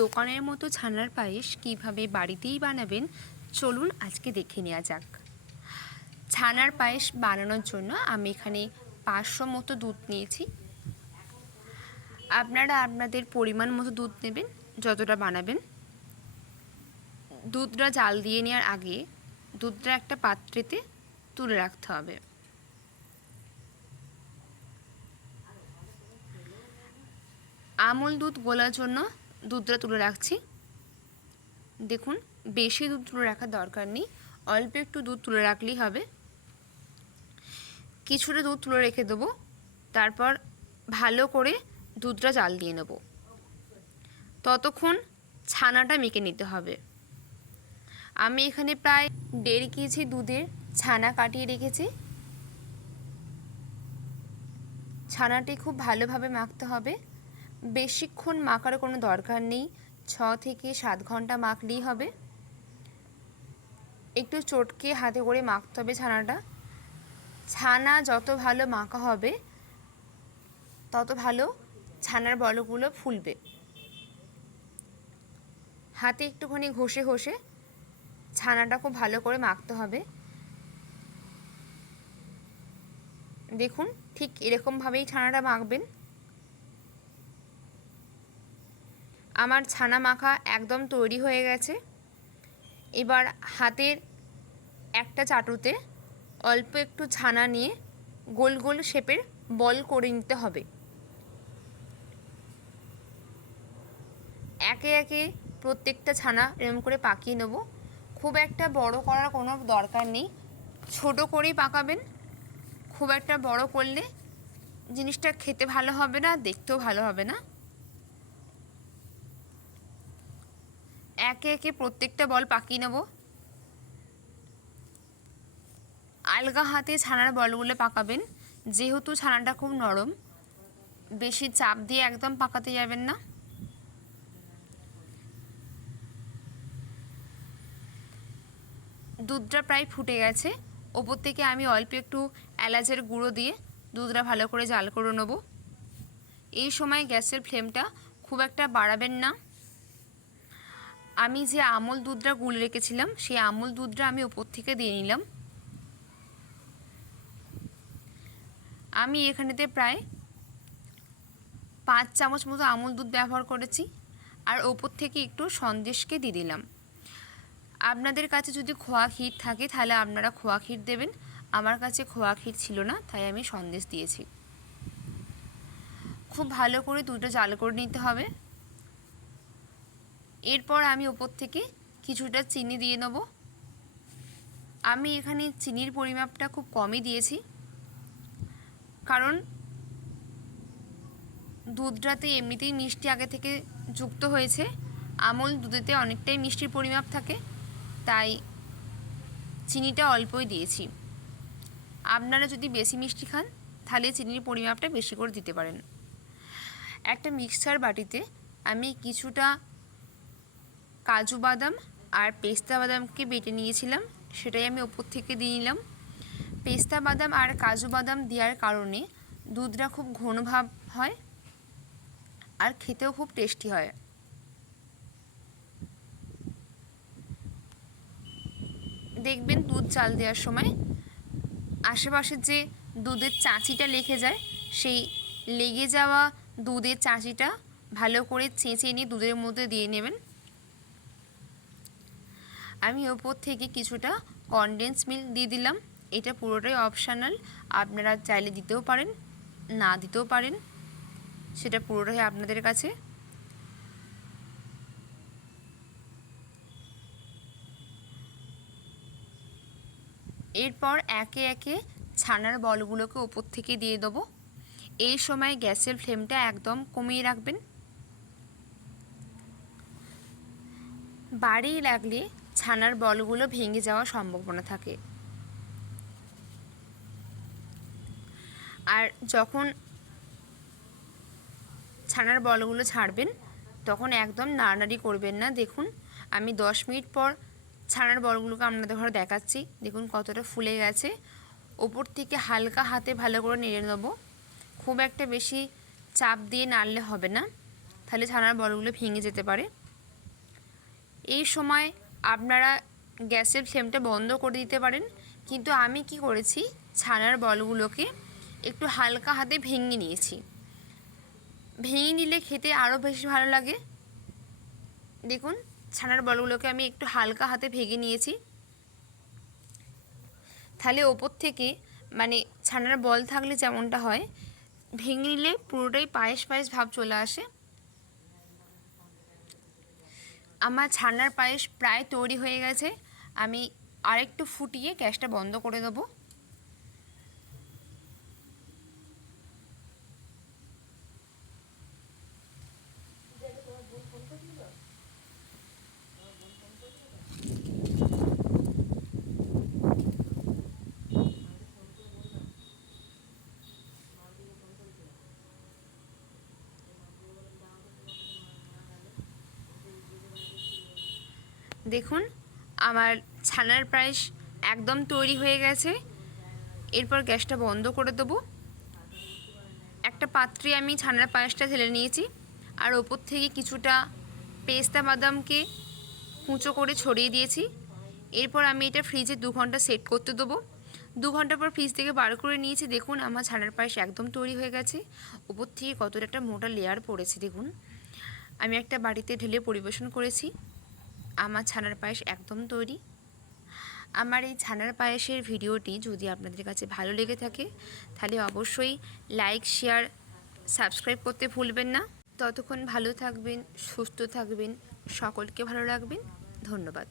দোকানের মতো ছানার পায়েস কিভাবে বাড়িতেই বানাবেন চলুন আজকে দেখে নেওয়া যাক। ছানার পায়েস বানানোর জন্য আমি এখানে 500 মতো দুধ নিয়েছি। আপনারা আপনাদের পরিমাণ মতো দুধ নেবেন যতটা বানাবেন। দুধটা জাল দিয়ে নেওয়ার আগে দুধটা একটা পাত্রেতে তুলে রাখতে হবে। আমুল দুধ গোলার জন্য দুধটা তুলে রাখছি। দেখুন, বেশি দুধ তুলে রাখার দরকার নেই, অল্প একটু দুধ তুলে রাখলেই হবে। কিছুটা দুধ তুলে রেখে দেবো, তারপর ভালো করে দুধটা জাল দিয়ে নেব। ততক্ষণ ছানাটা মেখে নিতে হবে। আমি এখানে প্রায় 1.5 কেজি দুধের ছানা কাটিয়ে রেখেছি। ছানাটি খুব ভালোভাবে মাখতে হবে। বেশিক্ষণ মাখার কোনো দরকার নেই, 6 থেকে 7 ঘন্টা মাখলেই হবে। একটু চটকে হাতে করে মাখতে হবে ছানাটা। ছানা যত ভালো মাখা হবে তত ভালো ছানার বলগুলো ফুলবে। হাতে একটুখানি ঘষে ঘষে ছানাটা খুব ভালো করে মাখতে হবে। দেখুন, ঠিক এরকমভাবেই ছানাটা মাখবেন। আমার ছানা মাখা একদম তৈরি হয়ে গেছে। এবার হাতের একটা চাটুতে অল্প একটু ছানা নিয়ে গোল গোল শেপের বল করে নিতে হবে। একে একে প্রত্যেকটা ছানা এরকম করে পাকিয়ে নেব। খুব একটা বড় করার কোনো দরকার নেই, ছোট করেই পাকাবেন। খুব একটা বড় করলে জিনিসটা খেতে ভালো হবে না, দেখতেও ভালো হবে না। একে একে প্রত্যেকটা বল পাকিয়ে নেব। আলগা হাতে ছানার বলগুলো পাকাবেন, যেহেতু ছানাটা খুব নরম। বেশি চাপ দিয়ে একদম পাকাতে যাবেন না। দুধটা প্রায় ফুটে গেছে। ওপর থেকে আমি অল্প একটু এলাচের গুঁড়ো দিয়ে দুধটা ভালো করে জাল করে নেব। এই সময় গ্যাসের ফ্লেমটা খুব একটা বাড়াবেন না। আমি যে আমুল দুধটা গুলে রেখেছিলাম সেই আমুল দুধটা আমি ওপর থেকে দিয়ে নিলাম। আমি এখানেতে প্রায় 5 চামচ মতো আমুল দুধ ব্যবহার করেছি, আর ওপর থেকে একটু সন্দেশকে দিয়ে দিলাম। আপনাদের কাছে যদি খোয়া ক্ষীর থাকে তাহলে আপনারা খোয়া ক্ষীর দেবেন। আমার কাছে খোয়া ক্ষীর ছিল না, তাই আমি সন্দেশ দিয়েছি। খুব ভালো করে দুধটা জাল করে নিতে হবে। এরপর আমি ওপর থেকে কিছুটা চিনি দিয়ে নেব। আমি এখানে চিনির পরিমাপটা খুব কমই দিয়েছি, কারণ দুধটাতে এমনিতেই মিষ্টি আগে থেকে যুক্ত হয়েছে। আমুল দুধেতে অনেকটাই মিষ্টির পরিমাপ থাকে, তাই চিনিটা অল্পই দিয়েছি। আপনারা যদি বেশি মিষ্টি খান তাহলে চিনির পরিমাপটা বেশি করে দিতে পারেন। একটা মিক্সচার বাটিতে আমি কিছুটা কাজু বাদাম আর পেস্তা বাদামকে বেটে নিয়েছিলাম, সেটাই আমি ওপর থেকে দিয়ে নিলাম। পেস্তা বাদাম আর কাজু বাদাম দেওয়ার কারণে দুধটা খুব ঘন ভাব হয় আর খেতেও খুব টেস্টি হয়। দেখবেন দুধ চাল দেওয়ার সময় আশেপাশে যে দুধের চাঁচিটা লেগে যায়, সেই লেগে যাওয়া দুধের চাঁচিটা ভালো করে চেঁচে নিয়ে দুধের মধ্যে দিয়ে নেবেন। আমি ওপর থেকে কিছুটা কনডেন্স মিল্ক দিয়ে দিলাম। এটা পুরোটাই অপশনাল, আপনারা চাইলে দিতেও পারেন, না দিতেও পারেন, সেটা পুরোটাই আপনাদের কাছে। এরপর একে একে ছানার বলগুলোকে ওপর থেকে দিয়ে দেবো। এই সময় গ্যাসের ফ্লেমটা একদম কমিয়ে রাখবেন। বাড়িয়ে লাগলে ছানার বলগুলো ভেঙে যাওয়ার সম্ভাবনা থাকে। আর যখন ছানার বলগুলো ছাড়বেন তখন একদম নাড়ানাড়ি করবেন না। দেখুন, আমি 10 মিনিট পর ছানার বলগুলোকে আপনাদের ঘরে দেখাচ্ছি। দেখুন কতটা ফুলে গেছে। ওপর থেকে হালকা হাতে ভালো করে নেড়ে নেব। খুব একটা বেশি চাপ দিয়ে নাড়লে হবে না, তাহলে ছানার বলগুলো ভেঙে যেতে পারে। এই সময় আপনারা গ্যাসের ফ্লেমটা বন্ধ করে দিতে পারেন, কিন্তু আমি কি করেছি, ছানার বলগুলোকে একটু হালকা হাতে ভেঙে নিয়েছি। ভেঙে নিলে খেতে আরও বেশি ভালো লাগে। দেখুন, ছানার বলগুলোকে আমি একটু হালকা হাতে ভেঙে নিয়েছি, তাহলে ওপর থেকে মানে ছানার বল থাকলে যেমনটা হয়, ভেঙে নিলে পুরোটাই পায়েস পায়েস ভাব চলে আসে। আমার ছানার পায়েস প্রায় তৈরি হয়ে গেছে। আমি আরেকটু ফুটিয়ে গ্যাসটা বন্ধ করে দেবো। দেখুন, আমার ছানার পায়েস একদম তৈরি হয়ে গেছে। এরপর গ্যাসটা বন্ধ করে দেবো। একটা পাত্রে আমি ছানার পায়েসটা ঢেলে নিয়েছি, আর ওপর থেকে কিছুটা পেস্তা বাদামকে কুঁচো করে ছড়িয়ে দিয়েছি। এরপর আমি এটা ফ্রিজে 2 ঘন্টা সেট করতে দেবো। 2 ঘন্টা পর ফ্রিজ থেকে বার করে নিয়েছি। দেখুন, আমার ছানার পায়েস একদম তৈরি হয়ে গেছে। ওপর থেকে কতটা একটা মোটা লেয়ার পড়েছে দেখুন। আমি একটা বাটিতে ঢেলে পরিবেশন করেছি। আমার ছানার পায়েস একদম তৈরি। আমার এই ছানার পায়েসের ভিডিওটি যদি আপনাদের কাছে ভালো লেগে থাকে, তাহলে অবশ্যই লাইক, শেয়ার, সাবস্ক্রাইব করতে ভুলবেন না। ততক্ষণ ভালো থাকবেন, সুস্থ থাকবেন, সকলকে ভালো রাখবেন। ধন্যবাদ।